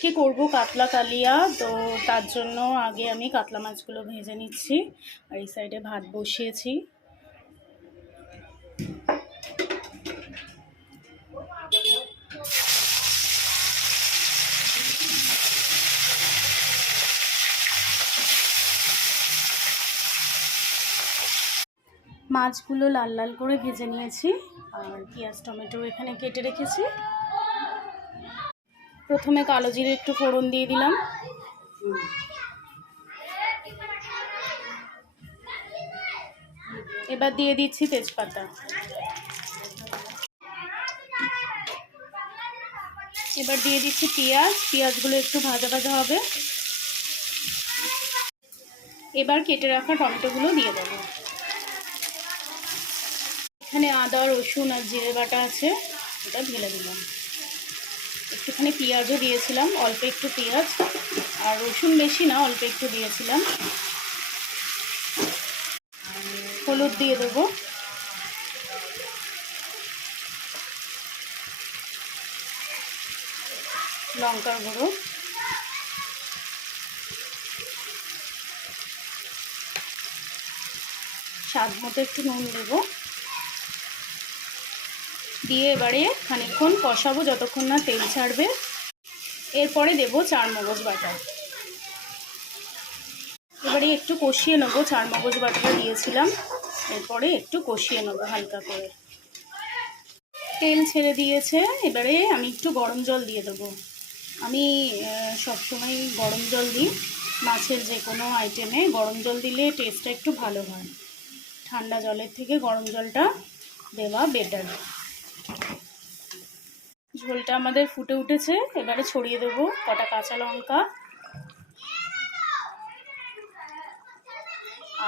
আজকে করব কাতলা কালিয়া, তো তার জন্য আগে আমি কাতলা মাছগুলো ভেজে নিচ্ছি। আর এই সাইডে ভাত বসিয়েছি। মাছগুলো লাল লাল করে ভেজে নিয়েছি, আর পেঁয়াজ টমেটো এখানে কেটে রেখেছি। প্রথমে কালো জিরে একটু ফোড়ন দিয়ে দিলাম, এবার দিয়ে দিচ্ছি তেজপাতা। এবার দিয়ে দিচ্ছি পেঁয়াজগুলো একটু ভাজা ভাজা হবে। এবার কেটে রাখা টমেটোগুলো দিয়ে দেবো। এখানে আদা রসুন আর জিরে বাটা আছে, এটা ঢেলে দিলাম। একটুখানি পেঁয়াজও দিয়েছিলাম, অল্প একটু পেঁয়াজ আর রসুন বেশি না, অল্প একটু দিয়েছিলাম। হলুদ দিয়ে দেবো, লঙ্কার গুঁড়ো, স্বাদ মতো একটু নুন দেবো, দিয়ে এবারে খানিকক্ষণ কষাবো যতক্ষণ না তেল ছাড়বে। এরপরে দেবো চারমগজ বাটা। এবারে একটু কষিয়ে নেবো, চারমগজ বাটাটা দিয়েছিলাম, এরপরে একটু কষিয়ে নেবো হালকা করে। তেল ছেড়ে দিয়েছে, এবারে আমি একটু গরম জল দিয়ে দেবো। আমি সবসময় গরম জল দিই, মাছের যে কোনো আইটেমে গরম জল দিলে টেস্টটা একটু ভালো হয়। ঠান্ডা জলের থেকে গরম জলটা দেওয়া বেটার। ঝোলটা আমাদের ফুটে উঠেছে, এবারে ছড়িয়ে দেবো কটা কাঁচা লঙ্কা,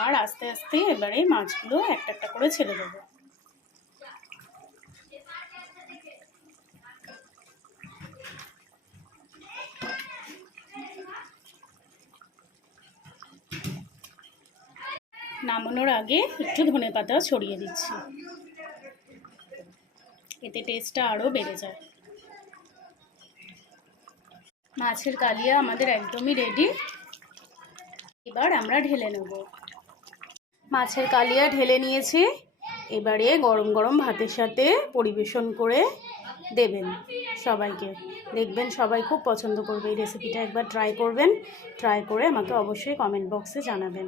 আর আস্তে আস্তে এবারে মাছগুলো একটা একটা করে ছেড়ে দেবো। নামানোর আগে একটু ধনেপাতা ছড়িয়ে দিচ্ছি, এতে টেস্টটা আরও বেড়ে যায়। মাছের কালিয়া আমাদের একদমই রেডি। এবার আমরা ঢেলে নেব। মাছের কালিয়া ঢেলে নিয়েছি, এবারে গরম গরম ভাতের সাথে পরিবেশন করে দেবেন সবাইকে। দেখবেন সবাই খুব পছন্দ করবে এই রেসিপিটা। একবার ট্রাই করবেন, ট্রাই করে আমাকে অবশ্যই কমেন্ট বক্সে জানাবেন।